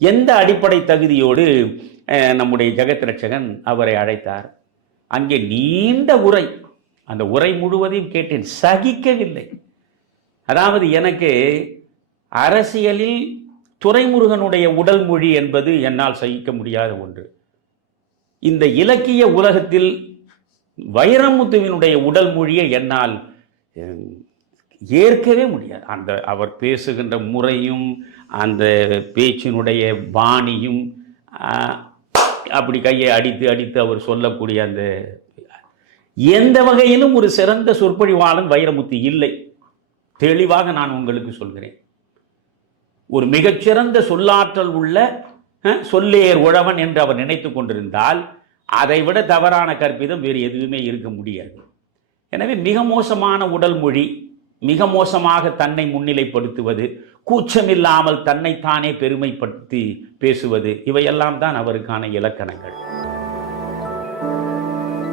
எந்த அடிப்படை தகுதியோடு நம்முடைய ஜெகத் ரட்சகன் அவரை அழைத்தார்? அங்கே நீண்ட உரை அந்த உரை முழுவதையும் கேட்டேன். சகிக்கவில்லை. அதாவது எனக்கு அரசியலில் துரைமுருகனுடைய உடல் மொழி என்பது என்னால் சகிக்க முடியாத ஒன்று. இந்த இலக்கிய உலகத்தில் வைரமுத்துவினுடைய உடல் மொழியை என்னால் ஏற்கவே முடியாது. அந்த அவர் பேசுகின்ற முறையும் அந்த பேச்சினுடைய பாணியும் அப்படி கையை அடித்து அடித்து அவர் சொல்லக்கூடிய அந்த எந்த வகையிலும் ஒரு சிறந்த சொற்பொழிவாளன் வைரமுத்து இல்லை. தெளிவாக நான் உங்களுக்கு சொல்கிறேன். ஒரு மிகச்சிறந்த சொல்லாற்றல் உள்ள சொல்லேர் உழவன் என்று அவர் நினைத்து கொண்டிருந்தால் அதைவிட தவறான கற்பிதம் வேறு எதுவுமே இருக்க முடியாது. எனவே மிக மோசமான உடல் மொழி மிக மோசமாக தன்னை முன்னிலைப்படுத்துவது கூச்சமில்லாமல் தன்னைத்தானே பெருமைப்படுத்தி பேசுவது இவையெல்லாம் தான் அவருக்கான இலக்கணங்கள்.